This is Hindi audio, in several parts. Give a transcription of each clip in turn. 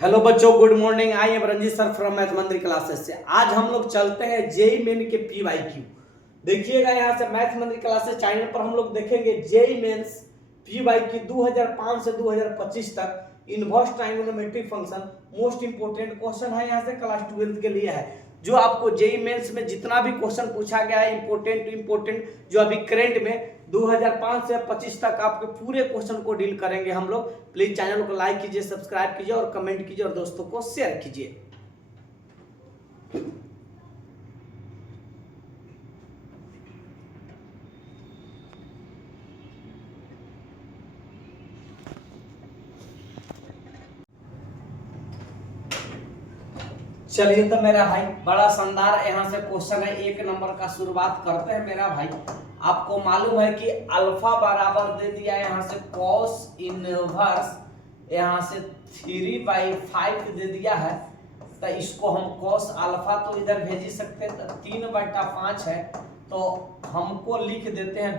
हेलो बच्चों, good morning. I am Ranjit sir from math Mandir classes से। आज हम लोग चलते हैं जेई मेन के PYQ। देखिएगा यहाँ से मैथ मंदिर क्लासेस चैनल पर हम लोग देखेंगे जेई मेंस PYQ 2005 से 2025 तक inverse trigonometric function. Most important question है, यहाँ से क्लास 12 के लिए है। जो आपको जेई मेंस में जितना भी क्वेश्चन पूछा गया है इंपोर्टेंट जो अभी करेंट में 2005 से 25 तक आपके पूरे क्वेश्चन को डील करेंगे हम लोग। प्लीज चैनल को लाइक कीजिए, सब्सक्राइब कीजिए और कमेंट कीजिए और दोस्तों को शेयर कीजिए। चलिए तो मेरा भाई बड़ा शानदार यहाँ से क्वेश्चन है। एक नंबर का शुरुआत करते हैं मेरा भाई। आपको मालूम है कि अल्फा बराबर दे दिया है यहाँ से कॉस इनवर्स यहाँ से 3/5 दे दिया है। तो इसको हम कॉस अल्फा तो इधर भेज ही सकते हैं, तो 3/5 है तो हमको लिख देते हैं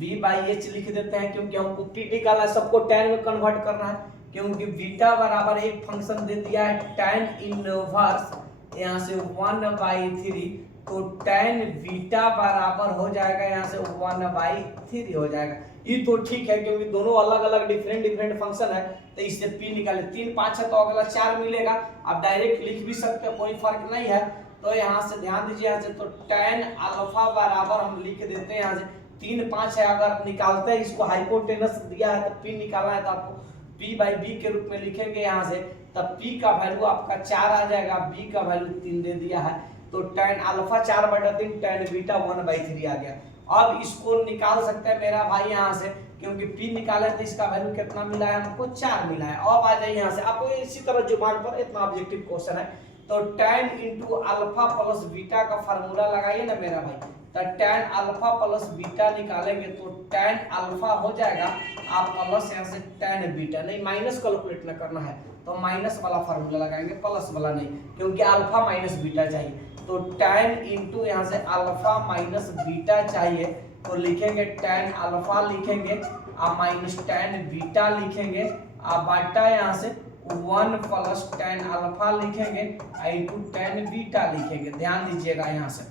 b/h लिख देते हैं, क्योंकि हमको t निकालना है, सबको tan में कन्वर्ट करना है। क्योंकि बीटा बराबर एक फंक्शन दे दिया है tan इनवर्स यहाँ से 1/3, तो tan बीटा बराबर हो जाएगा यहाँ से 1/3 हो जाएगा। ये तो ठीक है, क्योंकि दोनों अलग अलग डिफरेंट फंक्शन है, तो इससे p निकाले 3 5 है तो अगला 4 मिलेगा। आप डायरेक्ट लिख भी सकते हैं, कोई फर्क नहीं है। तो यहाँ से ध्यान दीजिए, यहाँ से तो tan अल्फा बराबर हम लिख देते हैं, यहाँ से 3 5 है, अगर निकालते हैं इसको हाइपोटेनस दिया है तो p निकालना है तो आपको p/b के रूप में लिखेंगे यहाँ से। तब p का वैल्यू आपका 4 आ जाएगा, b का वैल्यू 3 दे दिया है, तो tan अल्फा 4/3 tan बीटा 1/3 आ गया। अब इसको निकाल सकते हैं मेरा भाई यहाँ से, क्योंकि p निकाले तो इसका वैल्यू कितना मिला है हमको 4 मिला है। अब आ जाइए यहाँ से, आपको इसी तरह जुबान पर इतना ऑब्जेक्टिव क्वेश्चन है, तो tan into alpha plus beta का फार्मूला लगाइए ना मेरा भाई। तो tan अल्फा प्लस बीटा निकालेंगे तो tan अल्फा हो जाएगा आप प्लस यहाँ से tan बीटा, नहीं माइनस कैलकुलेट न करना है तो माइनस वाला फार्मूला लगाएंगे, प्लस वाला नहीं, क्योंकि अल्फा माइनस बीटा चाहिए। तो tan इंटू यहाँ से अल्फा माइनस बीटा चाहिए, तो लिखेंगे tan अल्फा लिखेंगे और माइनस tan बीटा लिखेंगे और बाटा यहाँ से 1 प्लस tan अल्फा लिखेंगे इंटू tan बीटा लिखेंगे। ध्यान दीजिएगा यहाँ से,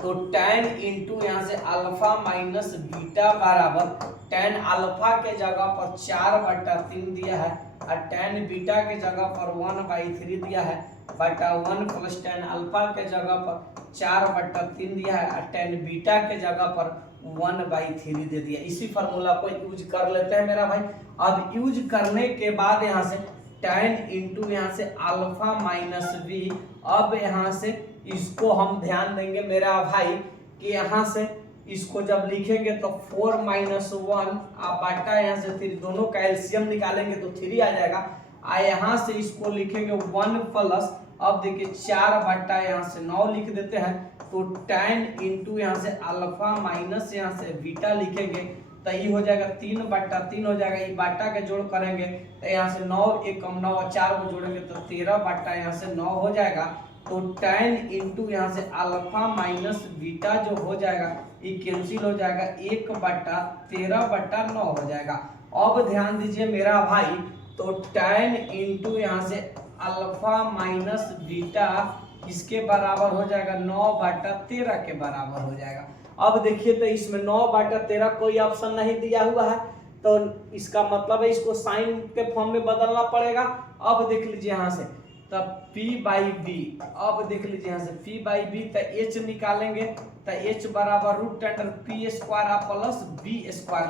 तो tan इंटू यहाँ से अल्फा माइनस बीटा बराबर tan अल्फा के जगह पर 4/3 दिया है और tan बीटा के जगह पर 1/3 दिया है, बटा 1 प्लस tan अल्फा के जगह पर 4/3 दिया है और tan बीटा के जगह पर 1/3 दे दिया। इसी फार्मूला को यूज कर लेते हैं मेरा भाई। अब यूज करने के बाद यहाँ से tan इंटू यहाँ से अल्फा माइनस बी, अब यहाँ से इसको हम ध्यान देंगे मेरा भाई कि यहाँ से इसको जब लिखेंगे तो 4 - 1 आप बाटा यहाँ से 3, दोनों का एलसीएम निकालेंगे तो 3 आ जाएगा। यहाँ से इसको लिखेंगे 1 प्लस, अब देखिए 4/, यहाँ से 9 लिख देते हैं, तो tan इंटू यहाँ से अल्फा माइनस यहाँ से बीटा लिखेंगे तो ये हो जाएगा 3/3 हो जाएगा। ये बाटा के जोड़ करेंगे तो यहाँ से 9 1 9 और 4 को जोड़ेंगे तो 13/, यहाँ से 9 हो जाएगा। तो tan इंटू यहाँ से अल्फा माइनस बीटा जो हो जाएगा ये कैंसिल हो जाएगा, 1/13/9 हो जाएगा। अब ध्यान दीजिए मेरा भाई, तो tan इंटू यहाँ से अल्फा माइनस बीटा इसके बराबर हो जाएगा 9/13 के बराबर हो जाएगा। अब देखिए तो इसमें 9/13 कोई ऑप्शन नहीं दिया हुआ है, तो इसका मतलब है इसको साइन के फॉर्म में बदलना पड़ेगा। अब देख लीजिए यहाँ से तब p/b, अब देख लीजिए यहाँ से p/b तो h निकालेंगे तो h बराबर √p² प्लस b²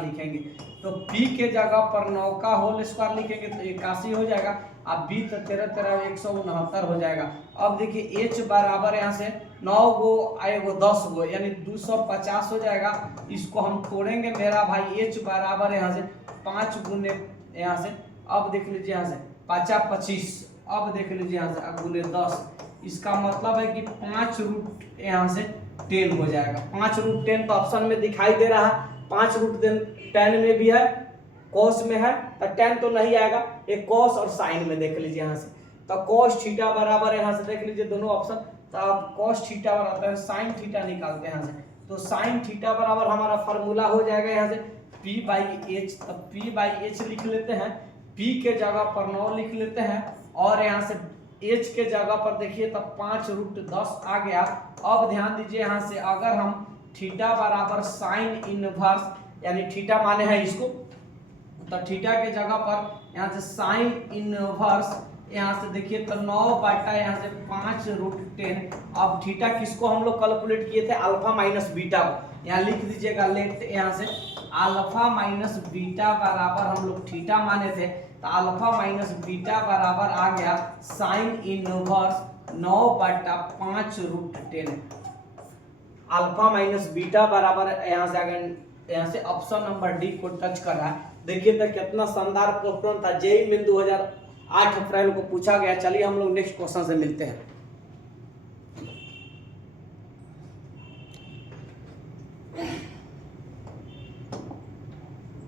लिखेंगे, तो p के जगह पर 9 का होल स्क्वायर लिखेंगे तो 81 हो जाएगा, अब b तो 13 169 हो जाएगा। अब देखिए h बराबर यहाँ से 9 गो आएगो 10 गो यानी 250 हो जाएगा। इसको हम तोड़ेंगे मेरा भाई, h बराबर यहाँ से 5 गुने यहाँ से, अब देख लीजिए यहाँ से 5 25, अब देख लीजिए यहाँ से गुने 10, इसका मतलब है कि 5 रूट यहाँ से 10 हो जाएगा। 5 रूट 10 तो ऑप्शन में दिखाई दे रहा है, 5 रूट 10 में भी है, कॉस में है, तो 10 तो नहीं आएगा, एक कॉस और साइन में देख लीजिए यहाँ से, तो कॉस थीटा बराबर यहाँ से देख लीजिए दोनों ऑप्शन, तो अब कॉस थीटा बराबर है साइन थीटा निकालते हैं यहाँ से, तो साइन थीटा बराबर हमारा फार्मूला हो जाएगा यहाँ से p/h, तो p/h लिख लेते हैं, p के जगह पर 9 लिख लेते हैं और यहाँ से h के जगह पर देखिए तो 5√10 आ गया। अब ध्यान दीजिए यहाँ से अगर हम थीटा बराबर साइन इनवर्स यानी थीटा माने हैं इसको, तो थीटा के जगह पर यहाँ से साइन इनवर्स यहाँ से देखिए तो 9 बटा यहाँ से 5√10। अब थीटा किसको हम लोग कैलकुलेट किए थे, अल्फा माइनस बीटा को। यहाँ लिख दीजिएगा लेट यहाँ से अल्फा माइनस बीटा बराबर हम लोग थीटा माने थे, तो अल्फा माइनस बीटा बराबर आ गया साइन इनवर्स 9 बटा 5√10। अल्फा माइनस बीटा बराबर यहाँ से अगर यहाँ से ऑप्शन नंबर डी को टच कर रहा है। देखिए तो कितना शानदार क्वेश्चन था, जेईई मेन 2008 अप्रैल को पूछा गया। चलिए हम लोग नेक्स्ट क्वेश्चन से मिलते हैं।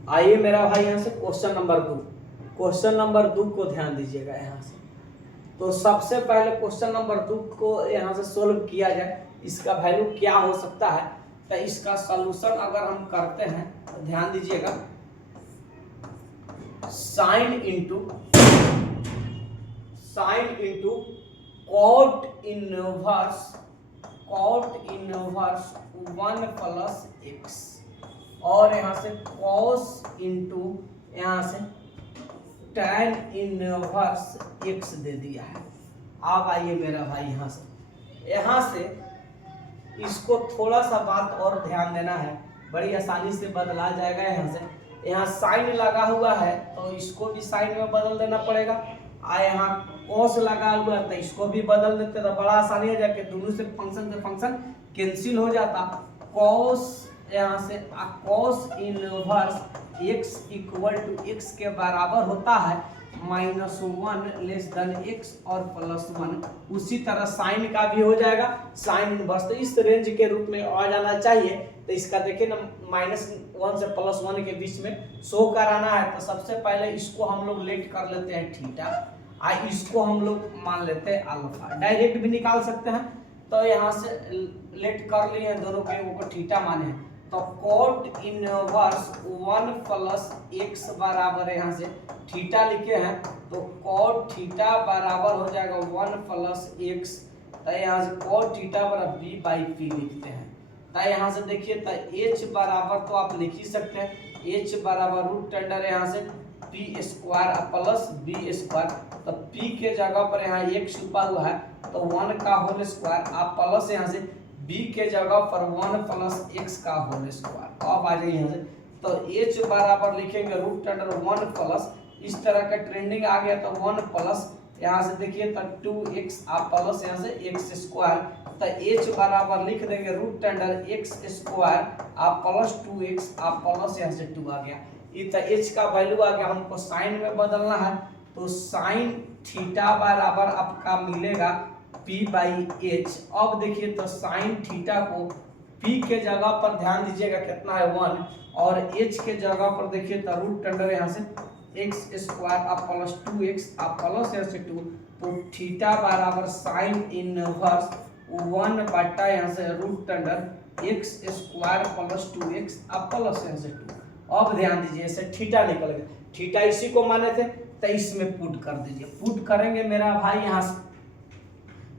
आइए मेरा भाई यहाँ से क्वेश्चन नंबर 2 को ध्यान दीजिएगा यहाँ से। तो सबसे पहले क्वेश्चन नंबर 2 को यहाँ से सोल्व किया जाए, इसका वैल्यू क्या हो सकता है। तो इसका सॉल्यूशन अगर हम करते हैं तो ध्यान दीजिएगा sine into cot inverse 1 plus x और यहाँ से कॉस इंटू यहाँ से tan इनवर्स x दे दिया है। अब आइए मेरा भाई यहाँ से इसको थोड़ा सा बात और ध्यान देना है, बड़ी आसानी से बदला जाएगा। यहाँ से यहाँ साइन लगा हुआ है तो इसको भी साइन में बदल देना पड़ेगा, और यहाँ कॉस लगा हुआ है तो इसको भी बदल देते तो बड़ा आसानी हो जाके दोनों से फंक्शन कैंसिल हो जाता। कॉस यहाँ से cos inverse x equal to x के बराबर होता है -1 लेस देन x और +1। उसी तरह साइन का भी हो जाएगा साइन इनवर्स, तो इस रेंज के रूप में आ जाना चाहिए। तो इसका देखिए ना -1 से +1 के बीच में शो कराना है। तो सबसे पहले इसको हम लोग लेट कर लेते हैं थीटा, और इसको हम लोग मान लेते हैं अल्फा। डायरेक्ट भी निकाल सकते हैं, तो यहाँ से लेट कर लिए हैं दोनों के ऊपर थीटा माने हैं। तो कॉट इनवर्स 1 प्लस एक्स बराबर यहाँ से थीटा लिखे हैं, तो कॉट थीटा बराबर हो जाएगा 1 प्लस एक्स। तो यहाँ से कॉट थीटा बराबर b बाई पी लिखते हैं। तो यहाँ से देखिए तो h बराबर तो आप लिख ही सकते हैं, h बराबर रूट अंडर यहाँ से p square plus b square. तो p के जगह पर यहाँ x छुपा हुआ है तो 1 का होल स्क्वायर, आप प्लस यहाँ से b के जगह पर 1 प्लस x का होल स्क्वायर। अब आ जाइए यहाँ से तो h बराबर लिखेंगे रूट अंडर 1 प्लस, इस तरह का ट्रेंडिंग आ गया तो 1 प्लस यहाँ से देखिए तो 2x आप प्लस यहाँ से x स्क्वायर। तो h बराबर लिख देंगे रूट अंडर x स्क्वायर आप प्लस 2x आप प्लस यहाँ से 2 आ गया। तो h का वैल्यू आ गया, हमको साइन में बदलना है। तो साइन थीटा बराबर आपका मिलेगा p बाई h। अब देखिए तो साइन थीटा को p के जगह पर ध्यान दीजिएगा कितना है 1, और h के जगह पर देखिए तो रूट अंडर यहाँ से x स्क्वायर आप प्लस 2x आप प्लस यहाँ से 2। तो थीटा बराबर साइन इनवर्स 1 बटा यहाँ से root under x square plus 2x आप प्लस यहाँ से 2। अब ध्यान दीजिए ऐसे थीटा निकल गया, थीटा इसी को माने थे तो इसमें पुट कर दीजिए। पुट करेंगे मेरा भाई यहाँ से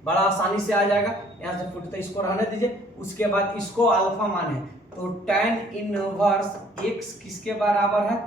बड़ा आसानी से आ जाएगा। यहाँ से पुट तो इसको रहने दीजिए, उसके बाद इसको अल्फा माने तो tan इनवर्स x किसके बराबर है,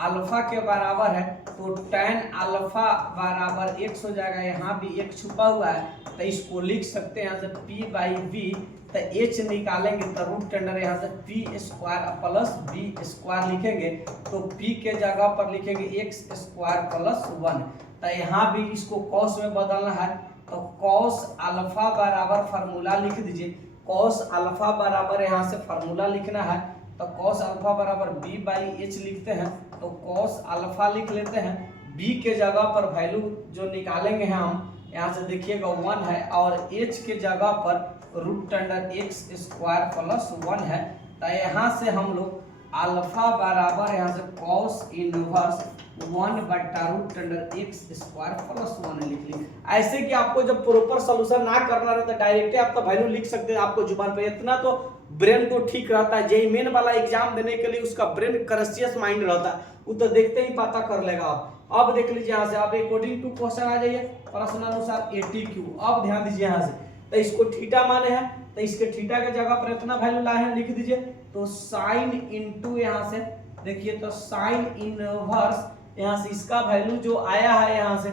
अल्फा के बराबर है। तो tan अल्फा बराबर x हो जाएगा, यहाँ भी x छुपा हुआ है तो इसको लिख सकते हैं यहाँ से p बाई b। तो h निकालेंगे तो रूट अंडर यहाँ से p square plus b square लिखेंगे, तो p के जगह पर लिखेंगे x स्क्वायर प्लस 1। तो यहाँ भी इसको कॉस में बदलना है, तो कॉस अल्फा बराबर फार्मूला लिख दीजिए। कॉस अल्फा बराबर यहाँ से फार्मूला लिखना है, तो कॉस अल्फा बराबर b बाई h लिखते हैं। तो कॉस अल्फा लिख लेते हैं, b के जगह पर वैल्यू जो निकालेंगे हम यहाँ से देखिएगा 1 है, और h के जगह पर root under x square plus 1 है। तो यहाँ से हम लोग अल्फा बराबर यहाँ से कॉस इनवर्स 1 बटा root under x square plus 1 लिख ली। ऐसे कि आपको जब प्रॉपर सॉल्यूशन ना करना रहता तो डायरेक्ट आप तो वैल्यू लिख सकते हैं, आपको जुबान पे इतना तो ब्रेन तो ठीक रहता है। जेईई मेन वाला एग्जाम देने के लिए उसका ब्रेन कॉन्शियस माइंड रहता है, वो तो देखते ही पता कर लेगा आप। अब देख लीजिए यहाँ से, अब अकॉर्डिंग टू क्वेश्चन आ जाइए प्रश्न अनुसार ATQ। अब ध्यान दीजिए यहाँ से, तो इसको थीटा माने हैं, तो इसके थीटा के जगह पर इतना वैल्यू लाए हैं, लिख दीजिए। तो साइन इंटू यहाँ से देखिए, तो साइन इनवर्स यहाँ से इसका वैल्यू जो आया है यहाँ से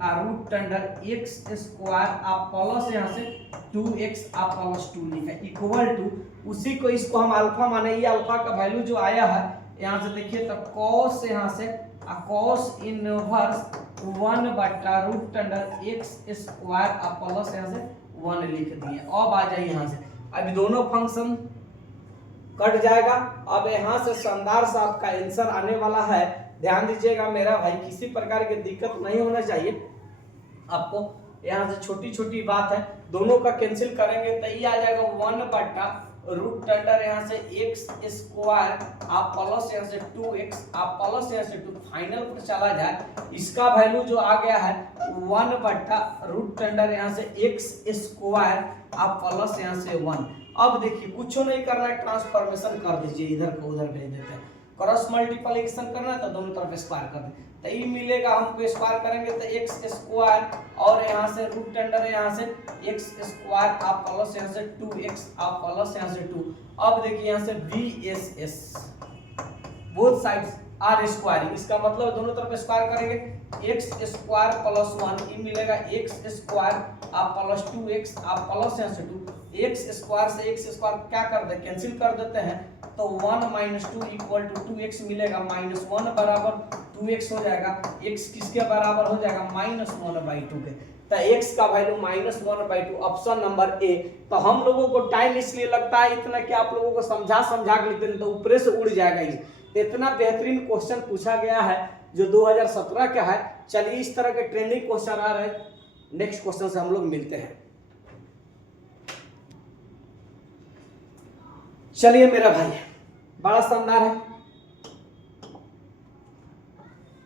1/√अंडर x स्क्वायर आप प्लस यहाँ से 2x आप प्लस 2 लिखा इक्वल टू, उसी को इसको हम अल्फा माने, ये अल्फा का वैल्यू जो आया है यहाँ से देखिए, तो cos यहाँ से cos इनवर्स 1/√अंडर x स्क्वायर आप प्लस यहाँ से 1 लिख दिए। अब आ जाइए यहाँ से, अभी दोनों फंक्शन कट जाएगा। अब यहाँ से शानदार सा आपका आंसर आने वाला है, ध्यान दीजिएगा मेरा भाई, किसी प्रकार की दिक्कत नहीं होना चाहिए आपको। यहाँ से छोटी छोटी बात है, दोनों का कैंसिल करेंगे तो ये आ जाएगा 1/√अंडर यहाँ से x स्क्वायर आप प्लस यहाँ से 2x आप प्लस यहाँ से 2 फाइनल पर चला जाए, इसका वैल्यू जो आ गया है 1/√अंडर यहाँ से x स्क्वायर आप प्लस यहाँ से 1। अब देखिए कुछ नहीं करना है, ट्रांसफॉर्मेशन कर दीजिए, इधर को उधर भेज देते हैं। क्रॉस मल्टीप्लिकेशन करना है तो दोनों तरफ स्क्वायर कर दें, तो ये मिलेगा, हमको स्क्वायर करेंगे तो x स्क्वायर और यहाँ से रूट अंडर यहाँ से x स्क्वायर आप प्लस यहाँ से 2x आप प्लस यहाँ से 2। अब देखिए यहाँ से VSS both sides are squaring, इसका मतलब दोनों तरफ स्क्वायर करेंगे x स्क्वायर प्लस 1 ये मिलेगा x स्क्वायर आप प्लस 2x आप प्लस यहाँ से 2, x स्क्वायर से x स्क्वायर क्या कर दे कैंसिल कर देते हैं, तो 1 - 2 इक्वल टू 2x मिलेगा, -1 बराबर 2x हो जाएगा, x किसके बराबर हो जाएगा -1/2 के, तो x का वैल्यू -1/2 ऑप्शन नंबर ए। तो हम लोगों को टाइम इसलिए लगता है इतना कि आप लोगों को समझा के लिखते हैं तो ऊपर से उड़ जाएगा ये, इतना बेहतरीन क्वेश्चन पूछा गया है जो 2017 का है। चलिए इस तरह के ट्रेंडिंग क्वेश्चन आ रहे हैं, नेक्स्ट क्वेश्चन से हम लोग मिलते हैं। चलिए मेरा भाई बड़ा शानदार है,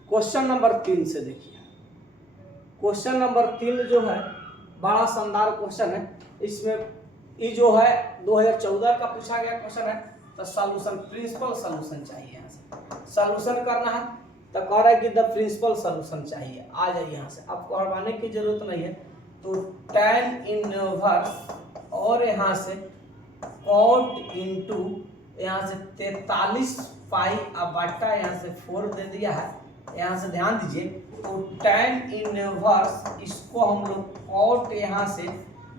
क्वेश्चन नंबर 3 से देखिए। क्वेश्चन नंबर 3 जो है बड़ा शानदार क्वेश्चन है, इसमें ये जो है 2014 का पूछा गया क्वेश्चन है, तो सॉल्यूशन प्रिंसिपल सॉल्यूशन चाहिए, यहाँ से सॉल्यूशन करना है तो कह रहा है कि द प्रिंसिपल सॉल्यूशन चाहिए। आ जाइए यहाँ से, आपको हटाने की जरूरत नहीं है, तो tan इनवर्स और यहाँ से cot इंटू यहाँ से 43 पाई बटा यहाँ से 4 दे दिया है। यहाँ से ध्यान दीजिए, तो tan इनवर्स इसको हम लोग cot यहाँ से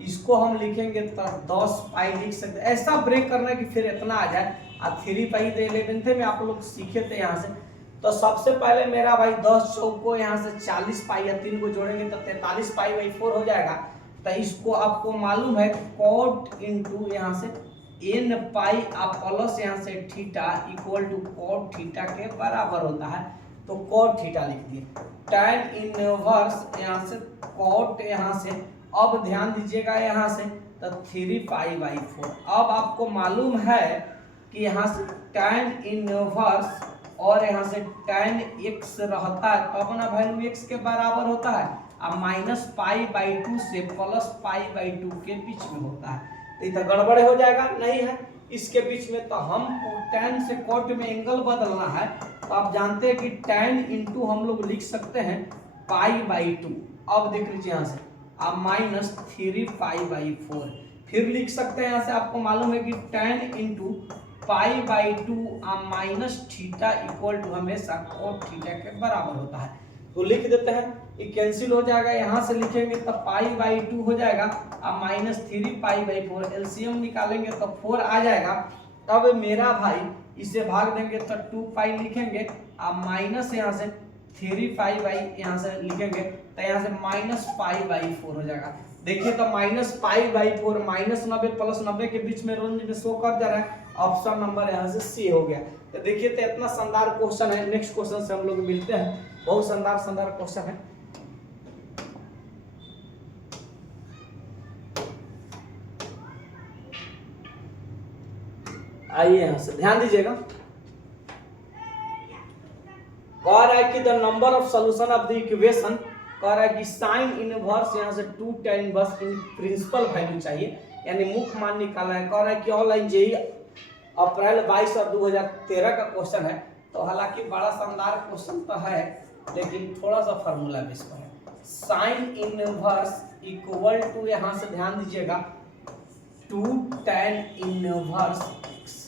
इसको हम लिखेंगे तो 10 पाई लिख सकते, ऐसा ब्रेक करना कि फिर इतना आ जाए। अब 3 पाई दे 11th में आप लोग सीखे थे यहाँ से, तो सबसे पहले मेरा भाई 10 चौक को यहाँ से 40 पाई या 3 को जोड़ेंगे तो 43 पाई 4 हो जाएगा। तो इसको आपको मालूम है cot इंटू यहाँ से n पाई आप प्लस यहाँ से theta equal to cot theta के बराबर होता है, तो cot थीटा लिख दिए। tan इनवर्स यहाँ से cot यहाँ से, अब ध्यान दीजिएगा यहाँ से तो 3 पाई/4। अब आपको मालूम है कि यहाँ से tan इनवर्स और यहाँ से tan x रहता है तो अपना वैल्यू x के बराबर होता है, अब -पाई/2 से +पाई/2 के बीच में होता है, तो इतना गड़बड़ हो जाएगा, नहीं है इसके बीच में। तो हम tan से cot में एंगल बदलना है, तो आप जानते हैं कि tan इंटू हम लोग लिख सकते हैं पाई/2। अब देख लीजिए यहाँ से आप -3 पाई/4 फिर लिख सकते हैं, यहाँ से आपको मालूम है कि tan इंटू पाई/2 माइनस थीटा इक्वल टू हमेशा cot थीटा के बराबर होता है, तो लिख देते हैं, ये कैंसिल हो जाएगा। यहाँ से लिखेंगे तो पाई/2 हो जाएगा, अब -3 पाई/4 एलसीएम निकालेंगे तो 4 आ जाएगा। अब मेरा भाई इसे भाग देंगे तो 2 पाई लिखेंगे, अब माइनस यहाँ से 3 पाई यहाँ से लिखेंगे तो यहाँ से -पाई/4 हो जाएगा। देखिए तो -पाई/4 -90 + 90 के बीच में रेंज में शो कर जा रहा है, ऑप्शन नंबर यहाँ से सी हो गया। तो देखिए तो इतना शानदार क्वेश्चन है, नेक्स्ट क्वेश्चन से हम लोग मिलते हैं, बहुत शानदार क्वेश्चन है। आइए यहाँ से ध्यान दीजिएगा, कह रहा है कि the number of solution of the equation, कह रहा है कि साइन इनवर्स यहाँ से 2 tan inverse in principle value चाहिए, यानी मुख्य मान निकालना है। कह रहा है कि ऑनलाइन जेई अप्रैल 22 और 2013 का क्वेश्चन है, तो हालांकि बड़ा शानदार क्वेश्चन तो है, लेकिन थोड़ा सा फार्मूला बेस पर है। साइन इनवर्स इक्वल टू, यहाँ से ध्यान दीजिएगा, टू tan इनवर्स x।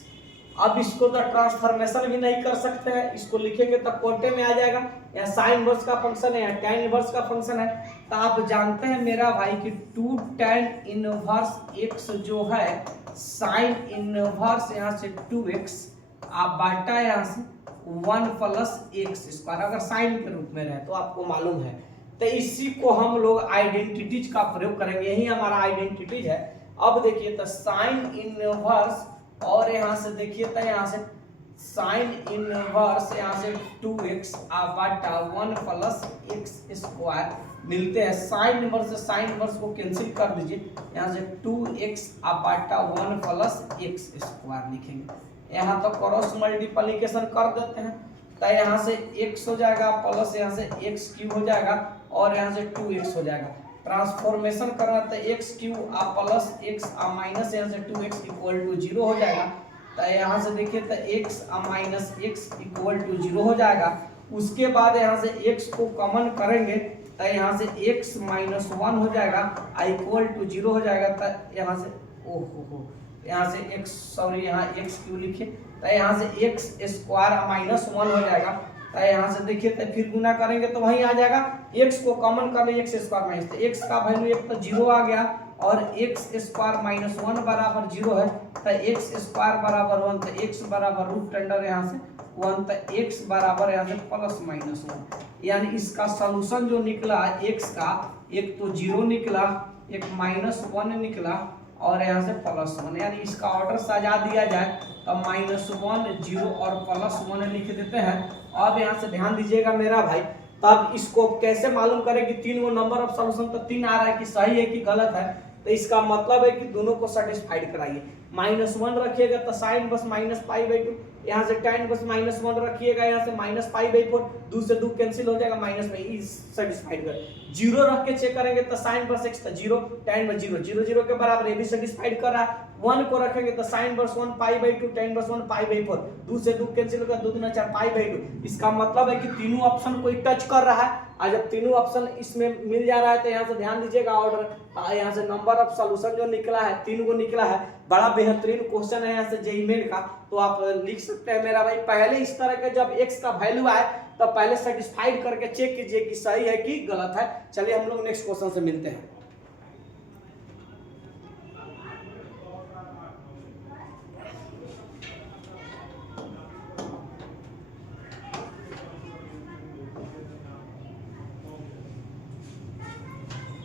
अब इसको तो ट्रांसफॉर्मेशन भी नहीं कर सकते हैं, इसको लिखेंगे तो कोटे में आ जाएगा। या साइन इनवर्स का फंक्शन है या tan इनवर्स का फंक्शन है, तो आप जानते हैं मेरा भाई कि टू tan इनवर्स x जो है साइन इनवर्स यहाँ से 2x, आप बांटा यहाँ से 1 प्लस एक्स स्क्वायर, अगर साइन के रूप में रहे तो आपको मालूम है। तो इसी को हम लोग आइडेंटिटीज का प्रयोग करेंगे, यही हमारा आइडेंटिटीज है। अब देखिए तो साइन इनवर्स, और यहाँ से देखिए तो यहाँ से साइन इनवर्स यहाँ से 2x बटा 1 प्लस एक्स स्क्वायर मिलते हैं। साइन इनवर्स से साइन इनवर्स को कैंसिल कर दीजिए, यहाँ से 2x बटा 1 प्लस एक्स स्क्वायर लिखेंगे। यहाँ तो क्रॉस मल्टीप्लिकेशन कर देते हैं, तो यहाँ से x हो जाएगा प्लस यहाँ से x क्यूब हो जाएगा और यहाँ से 2x हो जाएगा। ट्रांसफॉर्मेशन करना तो x cube plus x minus यहाँ से 2x इक्वल टू 0 हो जाएगा। तो यहाँ से देखिए तो x minus x equal to 0 हो जाएगा। उसके बाद यहाँ से x को कॉमन करेंगे तो यहाँ से x माइनस 1 हो जाएगा इक्वल टू 0 हो जाएगा। तो यहाँ से ओहो यहाँ से x, सॉरी यहाँ x क्यों लिखे, तो यहाँ से x स्क्वायर माइनस 1 हो जाएगा। तो यहाँ से देखिए तो फिर गुना करेंगे तो वहीं आ जाएगा, x को कॉमन कर ले x स्क्वायर माइनस, तो x का वैल्यू एक तो 0 आ गया और x स्क्वायर माइनस 1 बराबर 0 है। तो x स्क्वायर बराबर 1, तो x बराबर रूट अंडर यहाँ से 1, तो x बराबर यहाँ से प्लस माइनस 1। यानी इसका सॉल्यूशन जो निकला x का, एक तो 0 निकला, एक माइनस 1 निकला और यहाँ से प्लस 1। यानी इसका ऑर्डर सजा दिया जाए तो माइनस 1 0 और प्लस 1 लिख देते हैं। अब यहाँ से ध्यान दीजिएगा मेरा भाई, तब इसको कैसे मालूम करें कि तीन वो नंबर ऑफ सॉल्यूशन तो 3 आ रहा है कि सही है कि गलत है। तो इसका मतलब है कि दोनों को सेटिस्फाइड कराइए। माइनस 1 रखिएगा तो साइन बस माइनस पाई बाई 2, यहाँ से tan बस माइनस 1 रखिएगा, यहाँ से माइनस पाई बाई 4, 2 से 2 कैंसिल हो जाएगा, माइनस पाई सेटिस्फाइड कर। 0 रख के चेक करेंगे तो साइन बस x तो 0, tan बस 0, 0 0 के बराबर, ये भी सेटिस्फाइड कर रहा है। 1 को रखेंगे तो साइन बस 1 पाई बाई 2, tan बस 1 पाई बाई 4, 2 से 2 कैंसिल होगा, 2 दूना 4 पाई बाई 2। इसका मतलब है कि तीनों ऑप्शन को टच कर रहा है। और जब तीनों ऑप्शन इसमें मिल जा रहा है तो यहाँ से ध्यान दीजिएगा ऑर्डर, यहाँ से नंबर ऑफ सॉल्यूशन जो निकला है 3 को निकला है। बड़ा बेहतरीन क्वेश्चन है यहाँ से जेईई मेन का, तो आप लिख सकते हैं मेरा भाई। पहले इस तरह के जब x का वैल्यू आए तो पहले सेटिस्फाइड करके चेक कीजिए कि सही है कि गलत है। चलिए हम लोग नेक्स्ट क्वेश्चन से मिलते हैं।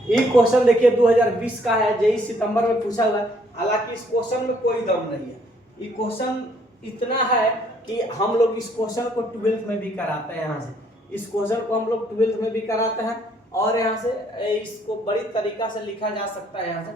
ये क्वेश्चन देखिए 2020 का है, जेईई सितंबर में पूछा हुआ है। हालांकि इस क्वेश्चन में कोई दम नहीं है। ये क्वेश्चन इतना है कि हम लोग इस क्वेश्चन को 12th में भी कराते हैं। यहाँ से इस क्वेश्चन को हम लोग 12th में भी कराते हैं और यहाँ से इसको बड़ी तरीका से लिखा जा सकता है। यहाँ से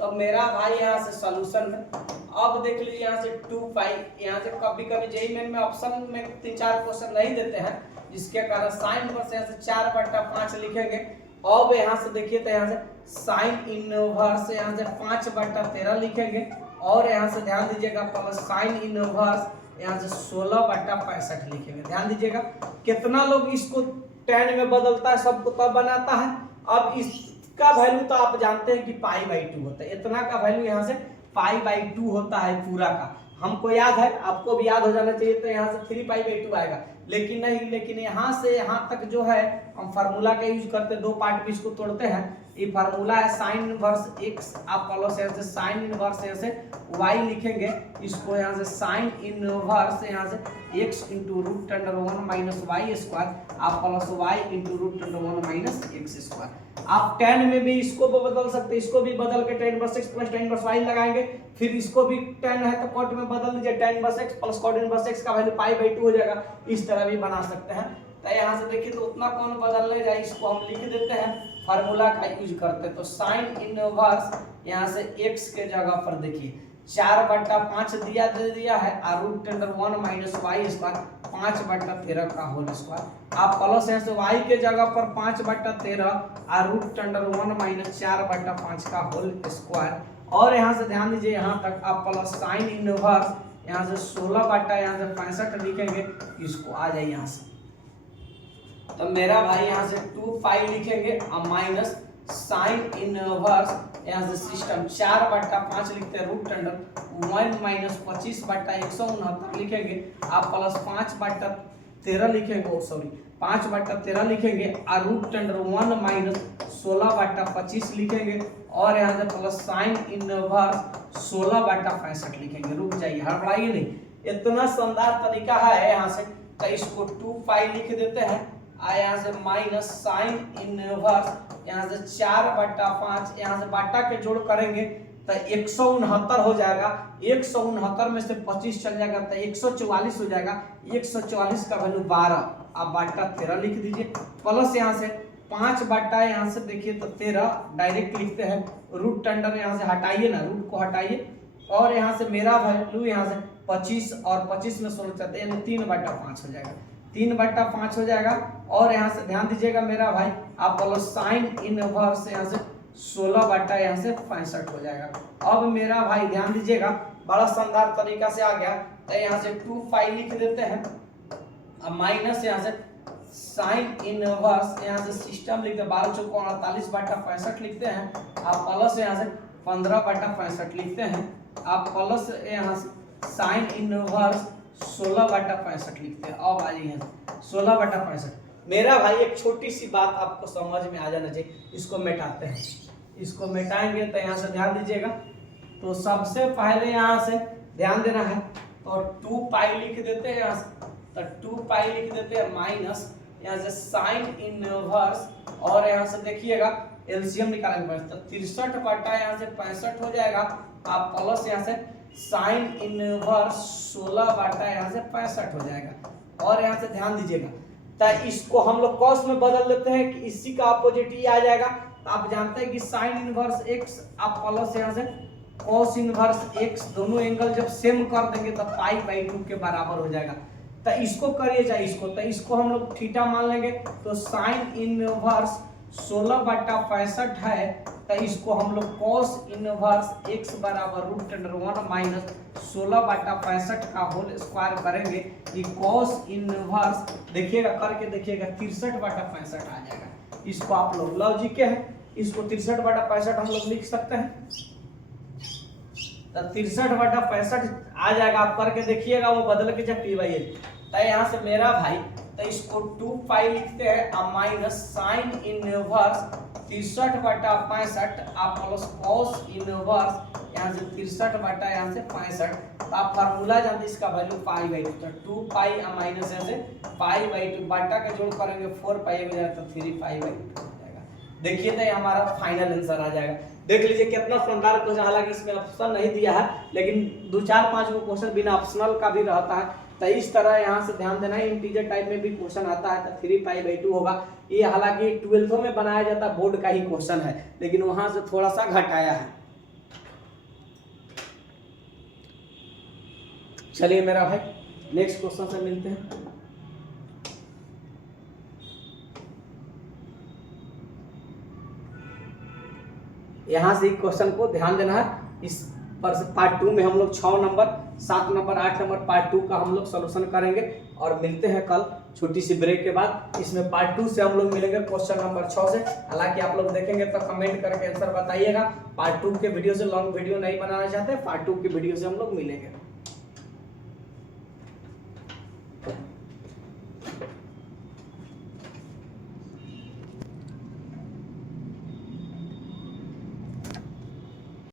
तो मेरा भाई यहाँ से सॉल्यूशन में अब देख लीजिए, यहाँ से 2 पाई, यहाँ से कभी कभी जेईई मेन में ऑप्शन में 3-4 क्वेश्चन नहीं देते हैं, जिसके कारण साइन इनवर्स यहाँ से 4/5 लिखेंगे। अब यहाँ से देखिए तो यहाँ से साइन इनवर्स यहाँ से 5/13 लिखेंगे और यहाँ से ध्यान दीजिएगा प्लस साइन इनवर्स यहाँ से 16/65 लिखेंगे। ध्यान दीजिएगा कितना लोग इसको tan में बदलता है, सबको तब बनाता है। अब इसका वैल्यू तो आप जानते हैं कि π/2 होता है, इतना का वैल्यू यहाँ से π/2 होता है पूरा का। हमको याद है, आपको भी याद हो जाना चाहिए। तो यहाँ से 3π/2 आएगा, लेकिन नहीं, लेकिन यहाँ से यहाँ तक जो है हम फार्मूला का यूज करते हैं, 2 पार्ट में इसको तोड़ते हैं। ये फार्मूला है साइन इनवर्स x, आप प्लस यहाँ से साइन इनवर्स यहाँ से y लिखेंगे। इसको यहाँ से साइन इनवर्स यहाँ से x into root under 1 minus Y square, आप plus y into root under 1 minus X square. आप tan में भी इसको बदल सकते हैं, इसको भी बदल के tan inverse x plus tan inverse y लगाएंगे। फिर इसको भी tan है तो cot में बदल दीजिए, tan inverse x plus cot inverse x का वैल्यू π/2 हो जाएगा। इस तरह भी बना सकते हैं। तो यहाँ से देखिए तो उतना कौन बदलने जाए, इसको हम लिख देते हैं, फार्मूला का यूज करते हैं। तो साइन इनवर्स यहाँ से x के जगह पर देखिए 4/5 दे दिया है और root under 1 minus Y square 5/13 का होल स्क्वायर। आप प्लस यहाँ से y के जगह पर 5/13 और रूट अंडर 1 माइनस 4/5 का होल स्क्वायर। और यहाँ से ध्यान दीजिए यहाँ तक आप प्लस साइन इनवर्स यहाँ से 16 बटा यहाँ से 65 लिखेंगे, इसको आ जाए यहाँ से। तो मेरा भाई यहाँ से 2 पाई लिखेंगे और माइनस साइन इनवर्स यहाँ से सिस्टम 4 बटा 5 लिखते हैं रूट अंडर 1 माइनस 25 बटा 169 लिखेंगे, आप प्लस 5 बटा 13 लिखेंगे, सॉरी 5 बटा 13 लिखेंगे और रूट अंडर 1 माइनस 16 बटा 25 लिखेंगे और यहाँ से प्लस साइन इनवर्स 16 बटा 65 लिखेंगे। रुक जाइए, हड़बड़ाइए नहीं, इतना शानदार तरीका है यहाँ से। तो इसको 2 पाई लिख देते हैं और यहाँ से माइनस साइन इनवर्स यहाँ से 4 बटा 5 यहाँ से बाटा के जोड़ करेंगे तो 169 हो जाएगा। 169 में से 25 चल जाएगा तो 144 हो जाएगा। 144 का वैल्यू 12, आप बाटा 13 लिख दीजिए, प्लस यहाँ से 5 बटा यहाँ से देखिए तो 13 डायरेक्ट लिखते हैं, रूट अंडर यहाँ से हटाइए ना, रूट को हटाइए और यहाँ से मेरा वैल्यू यहाँ से 25 और 25 में 16 चाहते हैं यानी 3 बटा 5 हो जाएगा, 3 बटा 5 हो जाएगा। और यहाँ से ध्यान दीजिएगा मेरा भाई, आप प्लस साइन इनवर्स यहाँ से 16 बटा यहाँ से 65 हो जाएगा। अब मेरा भाई ध्यान दीजिएगा, बड़ा शानदार तरीका से आ गया। तो यहाँ से 2 पाई लिख देते हैं अब माइनस यहाँ से साइन इनवर्स यहाँ से सिस्टम लिखते हैं 12 चौको 48 बटा 65 लिखते हैं, आप प्लस यहाँ से 15 बटा 65 लिखते हैं, आप प्लस यहाँ से साइन इनवर्स 16 बटा 65 लिखते हैं। अब आ जाइए 16 बटा 65। मेरा भाई एक छोटी सी बात आपको समझ में आ जाना चाहिए, इसको मिटाते हैं, इसको मिटाएंगे तो यहाँ से ध्यान दीजिएगा। तो सबसे पहले यहाँ से ध्यान देना है तो 2 पाई लिख देते हैं यहाँ से, तो 2 पाई लिख देते हैं माइनस यहाँ से साइन इनवर्स और यहाँ से देखिएगा एलसीएम निकालेंगे तो 63 बटा यहाँ से 65 हो जाएगा, आप प्लस यहाँ से साइन इनवर्स 16 बटा यहाँ से 65 हो जाएगा। और यहाँ से ध्यान दीजिएगा तो इसको हम लोग कॉस में बदल देते हैं कि इसी का अपोजिट ही आ जाएगा। तो आप जानते हैं कि साइन इनवर्स x आप प्लस यहाँ से कॉस इनवर्स x, दोनों एंगल जब सेम कर देंगे तो पाई/2 के बराबर हो जाएगा। तो इसको करिए चाहे इसको, तो इसको हम लोग थीटा मान लेंगे तो साइन इनवर्स 16 बटा 65 है, तो इसको हम लोग कॉस इनवर्स x बराबर रूट अंडर 1 माइनस 16 बटा 65 का होल स्क्वायर करेंगे। ये कॉस इनवर्स देखिएगा करके देखिएगा 63 बटा 65 आ जाएगा। इसको आप लोग लॉजिक है, इसको 63 बटा 65 हम लोग लिख सकते हैं, तो 63 बटा 65 आ जाएगा। आप करके देखिएगा, वो बदल के जब p/h तो यहाँ से मेरा भाई तो इसको 2 पाई लिखते हैं और माइनस साइन इनवर्स 63 बटा 65 आप प्लस कॉस इनवर्स यहाँ से 63 बटा यहाँ से 65। तो आप फार्मूला जानते हैं इसका वैल्यू पाई/2, तो 2 पाई और माइनस यहाँ से पाई/2 बटा के जोड़ करेंगे 4 पाई हो जाएगा तो 3 पाई/2 हो जाएगा। देखिए तो हमारा फाइनल आंसर आ जाएगा। देख लीजिए कितना शानदार क्वेश्चन, हालांकि इसमें ऑप्शन नहीं दिया है लेकिन 2-4-5 गो क्वेश्चन बिना ऑप्शनल का भी रहता है। तो इस तरह यहाँ से ध्यान देना है, इंटीजर टाइप में भी क्वेश्चन आता है तो 3 पाई/2 होगा। ये हालांकि 12th में बनाया जाता बोर्ड का ही क्वेश्चन है लेकिन वहां से थोड़ा सा घटाया है। चलिए मेरा भाई नेक्स्ट क्वेश्चन से मिलते हैं। यहाँ से क्वेश्चन को ध्यान देना है। इस पर पार्ट 2 में हम लोग 6 नंबर 7 नंबर 8 नंबर पार्ट 2 का हम लोग सॉल्यूशन करेंगे और मिलते हैं कल छोटी सी ब्रेक के बाद। इसमें पार्ट 2 से हम लोग मिलेंगे क्वेश्चन नंबर 6 से। हालांकि आप लोग देखेंगे तो कमेंट करके आंसर बताइएगा। पार्ट 2 के वीडियो से लॉन्ग वीडियो नहीं बनाना चाहते, पार्ट 2 के वीडियो से हम लोग मिलेंगे।